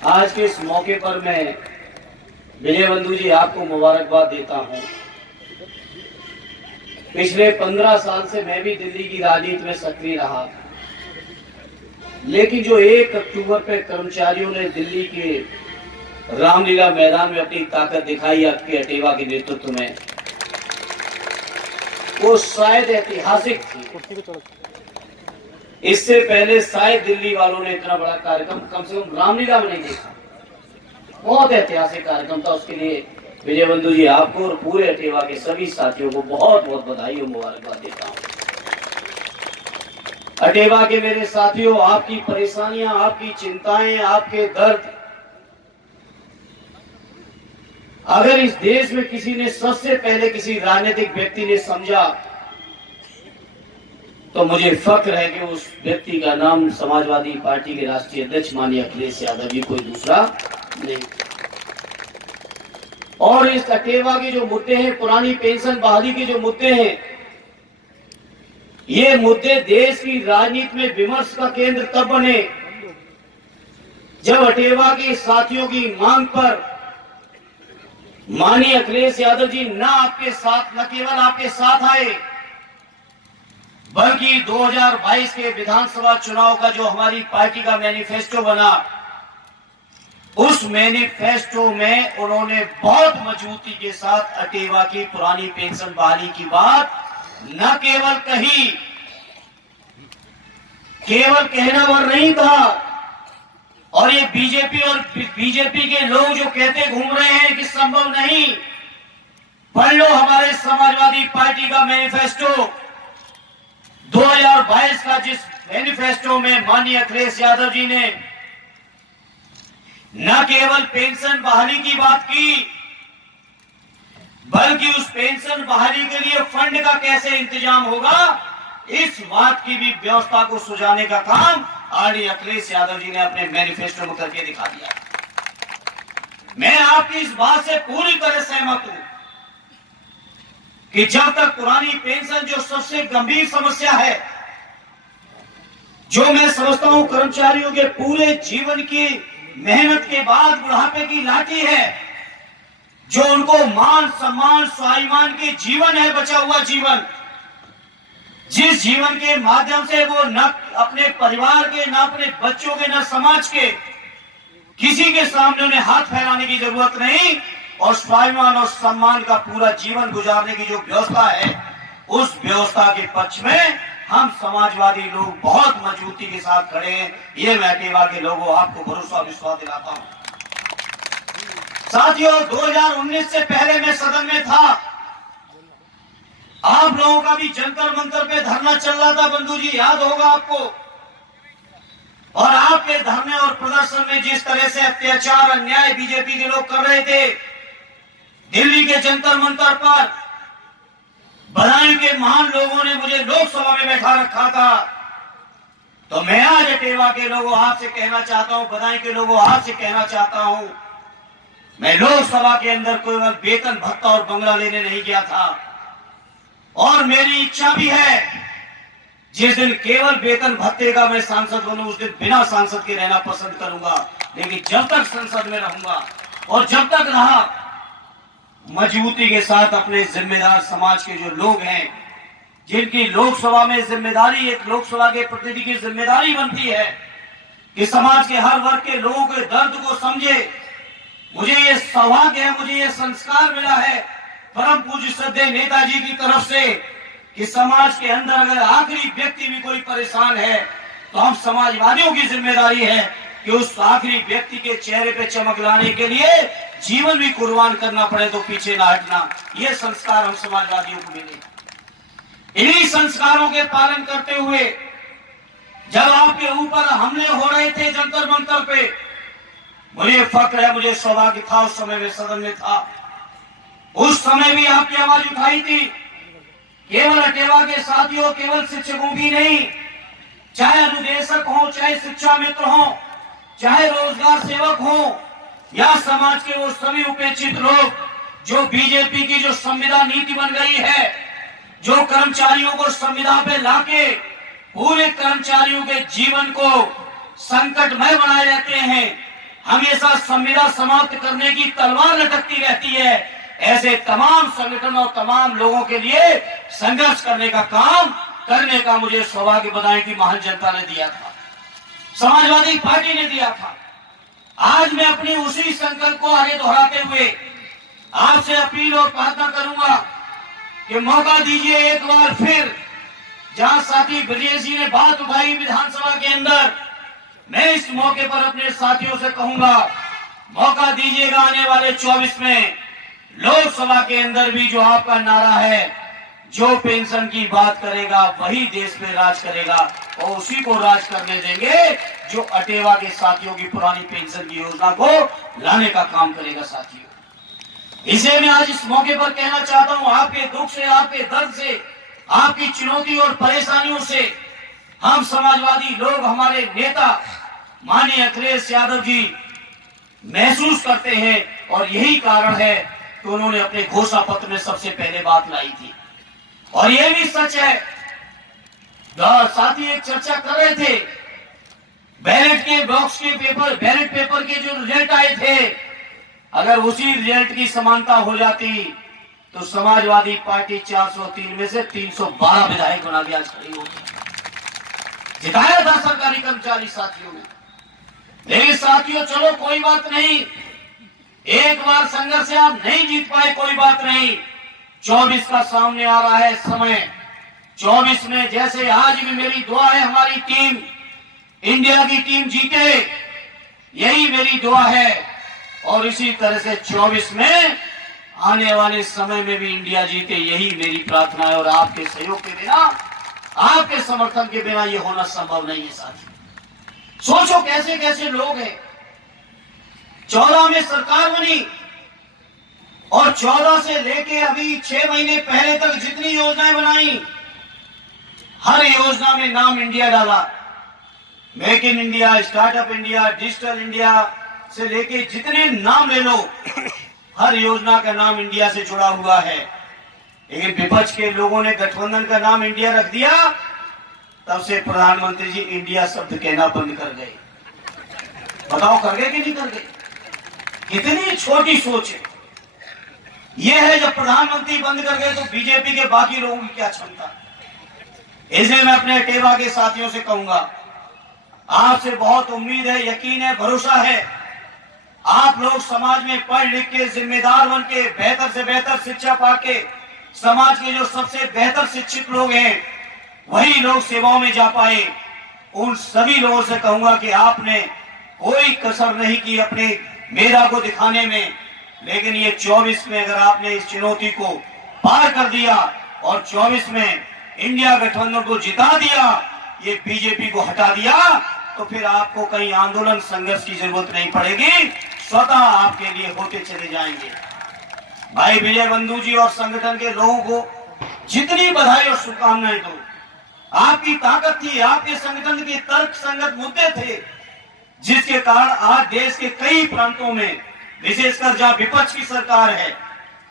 आज के इस मौके पर मैं विजय बंधु जी आपको मुबारकबाद देता हूं। पिछले 15 साल से मैं भी दिल्ली की राजनीति में सक्रिय रहा, लेकिन जो 1 अक्टूबर पे कर्मचारियों ने दिल्ली के रामलीला मैदान में अपनी ताकत दिखाई आपके अटेवा के नेतृत्व में, वो शायद ऐतिहासिक थी। इससे पहले शायद दिल्ली वालों ने इतना बड़ा कार्यक्रम कम से कम रामलीला में नहीं देखा। बहुत ऐतिहासिक कार्यक्रम था। उसके लिए विजय बंधु जी आपको और पूरे अटेवा के सभी साथियों को बहुत बहुत बधाई और मुबारकबाद देता हूं। अटेवा के मेरे साथियों, आपकी परेशानियां, आपकी चिंताएं, आपके दर्द अगर इस देश में किसी ने सबसे पहले किसी राजनीतिक व्यक्ति ने समझा तो मुझे फक्र है कि उस व्यक्ति का नाम समाजवादी पार्टी के राष्ट्रीय अध्यक्ष माननीय अखिलेश यादव जी, कोई दूसरा नहीं। और इस अटेवा के जो मुद्दे हैं, पुरानी पेंशन बहाली के जो मुद्दे हैं, ये मुद्दे देश की राजनीति में विमर्श का केंद्र तब बने जब अटेवा के साथियों की मांग पर माननीय अखिलेश यादव जी न केवल आपके साथ आए, बल्कि 2022 के विधानसभा चुनाव का जो हमारी पार्टी का मैनिफेस्टो बना, उस मैनिफेस्टो में उन्होंने बहुत मजबूती के साथ अटेवा की पुरानी पेंशन बहाली की बात न केवल कही, केवल कहना भर नहीं था। और ये बीजेपी के लोग जो कहते घूम रहे हैं कि संभव नहीं, पढ़ लो हमारे समाजवादी पार्टी का मैनिफेस्टो 2022 का, जिस मैनिफेस्टो में माननीय अखिलेश यादव जी ने न केवल पेंशन बहाली की बात की, बल्कि उस पेंशन बहाली के लिए फंड का कैसे इंतजाम होगा, इस बात की भी व्यवस्था को सुझाने का काम आदरणीय अखिलेश यादव जी ने अपने मैनिफेस्टो में करके दिखा दिया। मैं आपकी इस बात से पूरी तरह सहमत हूं कि जब तक पुरानी पेंशन, जो सबसे गंभीर समस्या है, जो मैं समझता हूं कर्मचारियों के पूरे जीवन की मेहनत के बाद बुढ़ापे की लाठी है, जो उनको मान सम्मान स्वाभिमान के जीवन है, बचा हुआ जीवन, जिस जीवन के माध्यम से वो न अपने परिवार के, न अपने बच्चों के, न समाज के किसी के सामने उन्हें हाथ फैलाने की जरूरत नहीं, और स्वाभिमान और सम्मान का पूरा जीवन गुजारने की जो व्यवस्था है, उस व्यवस्था के पक्ष में हम समाजवादी लोग बहुत मजबूती के साथ खड़े हैं। ये मैं अटेवा के लोगों आपको भरोसा विश्वास दिलाता हूं। साथियों, 2019 से पहले मैं सदन में था, आप लोगों का भी जंतर मंतर पे धरना चल रहा था, बंधु जी याद होगा आपको। और आपके धरने और प्रदर्शन में जिस तरह से अत्याचार अन्याय बीजेपी के लोग कर रहे थे दिल्ली के जंतर मंतर पर, बदायूं के महान लोगों ने मुझे लोकसभा में बैठा रखा था, तो मैं आज अटेवा के लोगों आपसे कहना चाहता हूं, बदायूं के लोगों आपसे कहना चाहता हूं, मैं लोकसभा के अंदर केवल वेतन भत्ता और बंगला लेने नहीं गया था, और मेरी इच्छा भी है जिस दिन केवल वेतन भत्ते का मैं सांसद बनूं, उस दिन बिना सांसद के रहना पसंद करूंगा। लेकिन जब तक संसद में रहूंगा और जब तक रहा, मजबूती के साथ अपने जिम्मेदार समाज के जो लोग हैं, जिनकी लोकसभा में जिम्मेदारी, एक लोकसभा के प्रतिनिधि की जिम्मेदारी बनती है कि समाज के हर वर्ग के लोगों के दर्द को समझे। मुझे ये सौभाग्य है, मुझे ये संस्कार मिला है परम पूज्य श्रद्धेय नेताजी की तरफ से कि समाज के अंदर अगर आखिरी व्यक्ति भी कोई परेशान है, तो हम समाजवादियों की जिम्मेदारी है कि उस आखिरी व्यक्ति के चेहरे पे चमक लाने के लिए जीवन भी कुर्बान करना पड़े तो पीछे ना हटना। ये संस्कार हम समाजवादियों को मिले। इन्हीं संस्कारों के पालन करते हुए जब आपके ऊपर हमले हो रहे थे जंतर मंतर पे, मुझे फक्र है, मुझे सौभाग्य था, उस समय में सदन में था, उस समय भी आपकी आवाज उठाई थी। केवल अटेवा के साथियों, केवल शिक्षकों की नहीं, चाहे अनुदेशक हो, चाहे शिक्षा मित्र हो, चाहे रोजगार सेवक हो, या समाज के वो सभी उपेक्षित लोग जो बीजेपी की जो संविदा नीति बन गई है, जो कर्मचारियों को संविदा पे लाके पूरे कर्मचारियों के जीवन को संकटमय बनाए रहते हैं, हमेशा संविदा समाप्त करने की तलवार लटकती रहती है। ऐसे तमाम संगठन और तमाम लोगों के लिए संघर्ष करने का काम करने का मुझे सौभाग्य बधाई की महान जनता ने दिया था, समाजवादी पार्टी ने दिया था। आज मैं अपनी उसी संकल्प को आगे दोहराते हुए आपसे अपील और प्रार्थना करूंगा कि मौका दीजिए एक बार फिर, जहां साथी ब्रजेश जी ने बात उठाई विधानसभा के अंदर, मैं इस मौके पर अपने साथियों से कहूंगा मौका दीजिएगा आने वाले 24 में लोकसभा के अंदर भी जो आपका नारा है, जो पेंशन की बात करेगा वही देश पे राज करेगा और उसी को राज करने देंगे जो अटेवा के साथियों की पुरानी पेंशन की योजना को लाने का काम करेगा। साथियों, इसे मैं आज इस मौके पर कहना चाहता हूं, आपके दुख से, आपके दर्द से, आपकी चुनौती और परेशानियों से हम समाजवादी लोग, हमारे नेता माननीय अखिलेश यादव जी महसूस करते हैं और यही कारण है कि उन्होंने अपने घोषणा पत्र में सबसे पहले बात लाई थी। और यह भी सच है, साथी एक चर्चा कर रहे थे, बैलेट के बॉक्स के पेपर, बैलेट पेपर के जो रिजल्ट आए थे, अगर उसी रिजल्ट की समानता हो जाती तो समाजवादी पार्टी 403 में से 312 विधायक बना के आज खड़ी होगी। जिताया था सरकारी कर्मचारी साथियों ने। लेकिन साथियों चलो कोई बात नहीं, एक बार संघर्ष से आप नहीं जीत पाए, कोई बात नहीं। 24 का सामने आ रहा है समय, 24 में जैसे आज भी मेरी दुआ है हमारी टीम, इंडिया की टीम जीते, यही मेरी दुआ है। और इसी तरह से 24 में आने वाले समय में भी इंडिया जीते, यही मेरी प्रार्थना है। और आपके सहयोग के बिना, आपके समर्थन के बिना ये होना संभव नहीं है। साथी सोचो कैसे कैसे लोग हैं। 14 में सरकार बनी और 14 से लेके अभी 6 महीने पहले तक जितनी योजनाएं बनाई, हर योजना में नाम इंडिया डाला। Make in India, startup India, digital India से लेके जितने नाम ले लो, हर योजना का नाम इंडिया से जुड़ा हुआ है। लेकिन विपक्ष के लोगों ने गठबंधन का नाम इंडिया रख दिया, तब से प्रधानमंत्री जी इंडिया शब्द कहना बंद कर गए। बताओ कर गए कि नहीं कर गए? कितनी छोटी सोच है। यह है जब प्रधानमंत्री बंद कर गए तो बीजेपी के बाकी लोगों की क्या क्षमता। इसलिए मैं अपने अटेवा के साथियों से कहूंगा, आपसे बहुत उम्मीद है, यकीन है, भरोसा है। आप लोग समाज में पढ़ लिख के, जिम्मेदार बन के, बेहतर से बेहतर शिक्षा पाके, समाज के जो सबसे बेहतर शिक्षित लोग हैं वही लोग सेवाओं में जा पाए। उन सभी लोगों से कहूंगा कि आपने कोई कसर नहीं की अपने मेरा को दिखाने में। लेकिन ये 24 में अगर आपने इस चुनौती को पार कर दिया और 24 में इंडिया गठबंधन को जिता दिया, ये बीजेपी को हटा दिया, तो फिर आपको कहीं आंदोलन संघर्ष की जरूरत नहीं पड़ेगी, स्वतः आपके लिए होते चले जाएंगे। भाई विजय बंधु जी और संगठन के लोगों को जितनी बधाई और शुभकामनाएं दो। आपकी ताकत थी, आपके संगठन के तर्क संगत मुद्दे थे, जिसके कारण आज देश के कई प्रांतों में, विशेषकर जहां विपक्ष की सरकार है,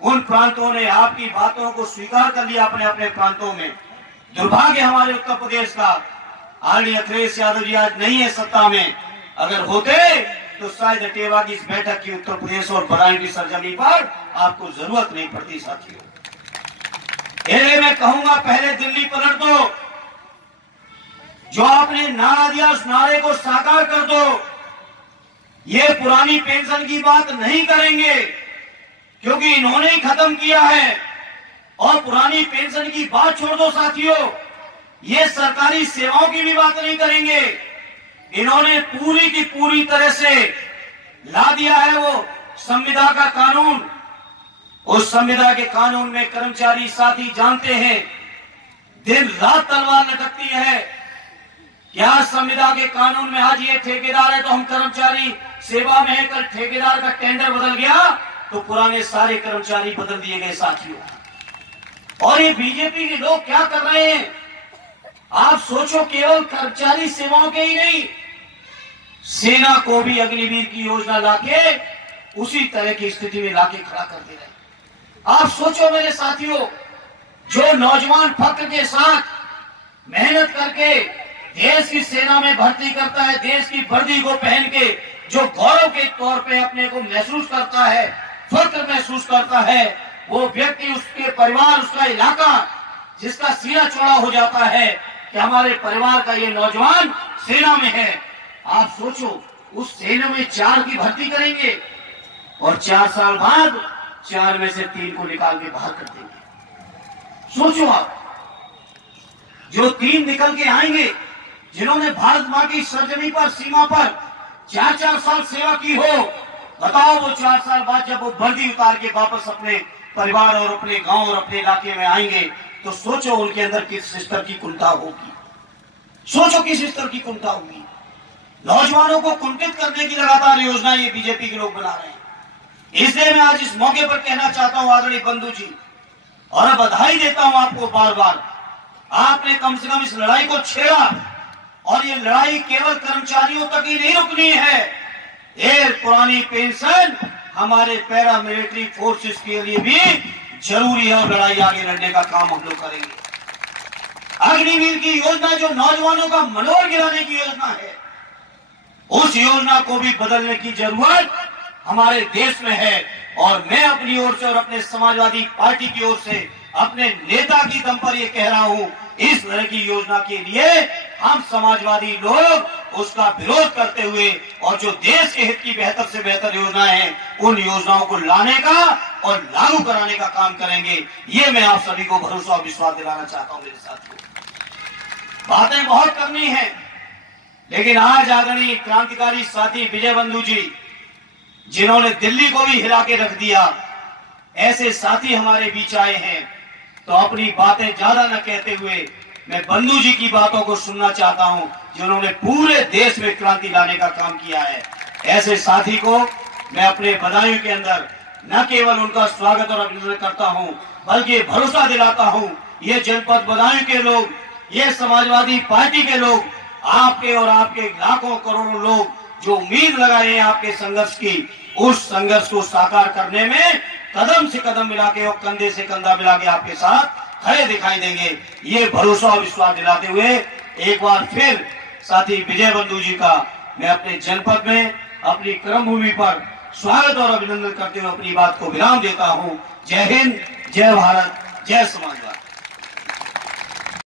उन प्रांतों ने आपकी बातों को स्वीकार कर लिया अपने अपने प्रांतों में। दुर्भाग्य हमारे उत्तर प्रदेश का, आदरणीय अखिलेश यादव जी आज नहीं है सत्ता में। अगर होते तो शायद अटेवा की इस बैठक की उत्तर प्रदेश और बदायूं की सरजमी पर आपको जरूरत नहीं पड़ती। साथियों मैं कहूंगा पहले दिल्ली पलट दो, जो आपने नारा दिया उस नारे को साकार कर दो। ये पुरानी पेंशन की बात नहीं करेंगे क्योंकि इन्होंने ही खत्म किया है। और पुरानी पेंशन की बात छोड़ दो साथियों, ये सरकारी सेवाओं की भी बात नहीं करेंगे। इन्होंने पूरी की पूरी तरह से ला दिया है वो संविदा का कानून। उस संविदा के कानून में कर्मचारी साथी जानते हैं, दिन रात तलवार लटकती है। क्या संविदा के कानून में आज ये ठेकेदार है तो हम कर्मचारी सेवा में है, कल ठेकेदार का टेंडर बदल गया तो पुराने सारे कर्मचारी बदल दिए गए साथियों। और ये बीजेपी के लोग क्या कर रहे हैं, आप सोचो, केवल कर्मचारी सेवाओं के ही नहीं, सेना को भी अग्निवीर की योजना लाके उसी तरह की स्थिति में लाके खड़ा कर दे रहे हैं। आप सोचो मेरे साथियों, जो नौजवान फक्र के साथ मेहनत करके देश की सेना में भर्ती करता है, देश की वर्दी को पहन के जो गौरव के तौर पे अपने को महसूस करता है, फख्र महसूस करता है, वो व्यक्ति, उसके परिवार, उसका इलाका जिसका सीना चौड़ा हो जाता है कि हमारे परिवार का ये नौजवान सेना में है। आप सोचो, उस सेना में 4 की भर्ती करेंगे और 4 साल बाद 4 में से 3 को निकाल के बाहर कर देंगे। सोचो आप, जो 3 निकल के आएंगे, जिन्होंने भारत मां की सरजमी पर, सीमा पर 4-4 साल सेवा की हो, बताओ वो 4 साल बाद जब वो वर्दी उतार के वापस अपने परिवार और अपने गांव और अपने इलाके में आएंगे, तो सोचो उनके अंदर किस स्तर की कुंठा होगी। सोचो किस स्तर की कुंठा होगी। नौजवानों को कुंठित करने की लगातार योजना ये बीजेपी के लोग बना रहे हैं। इसलिए मैं आज इस मौके पर कहना चाहता हूं आदरणीय बंधु जी, और बधाई देता हूं आपको बार बार। आपने कम से कम इस लड़ाई को छेड़ा, और ये लड़ाई केवल कर्मचारियों तक ही नहीं रुकनी है। ये पुरानी पेंशन हमारे पैरा मिलिट्री फोर्सेस के लिए भी जरूरी है, और लड़ाई आगे लड़ने का काम हम लोग करेंगे। अग्निवीर की योजना जो नौजवानों का मनोबल गिराने की योजना है, उस योजना को भी बदलने की जरूरत हमारे देश में है। और मैं अपनी ओर से और अपने समाजवादी पार्टी की ओर से अपने नेता की दम पर यह कह रहा हूं, इस तरह की योजना के लिए हम समाजवादी लोग उसका विरोध करते हुए, और जो देश के हित की बेहतर से बेहतर योजनाएं हैं, उन योजनाओं को लाने का और लागू कराने का काम करेंगे। ये मैं आप सभी को भरोसा और विश्वास दिलाना चाहता हूं। मेरे साथियों, बातें बहुत करनी है, लेकिन आज आदरणीय क्रांतिकारी साथी विजय बंधु जी, जिन्होंने दिल्ली को भी हिला के रख दिया, ऐसे साथी हमारे बीच आए हैं, तो अपनी बातें ज्यादा न कहते हुए मैं बंधु जी की बातों को सुनना चाहता हूं, जिन्होंने पूरे देश में क्रांति लाने का काम किया है। ऐसे साथी को मैं अपने बधाई के अंदर न केवल उनका स्वागत और अभिनंदन करता हूं, बल्कि भरोसा दिलाता हूं, ये जनपद बदायूं के लोग, ये समाजवादी पार्टी के लोग, आपके और आपके लाखों करोड़ों लोग जो उम्मीद लगाए हैं आपके संघर्ष की, उस संघर्ष को साकार करने में कदम से कदम मिला के और कंधे से कंधा मिला के आपके साथ खड़े दिखाई देंगे। ये भरोसा और विश्वास दिलाते हुए एक बार फिर साथी विजय बंधु जी का मैं अपने जनपद में, अपनी कर्मभूमि पर स्वागत और अभिनंदन करते हुए अपनी बात को विराम देता हूं। जय हिंद, जय भारत, जय समाजवाद।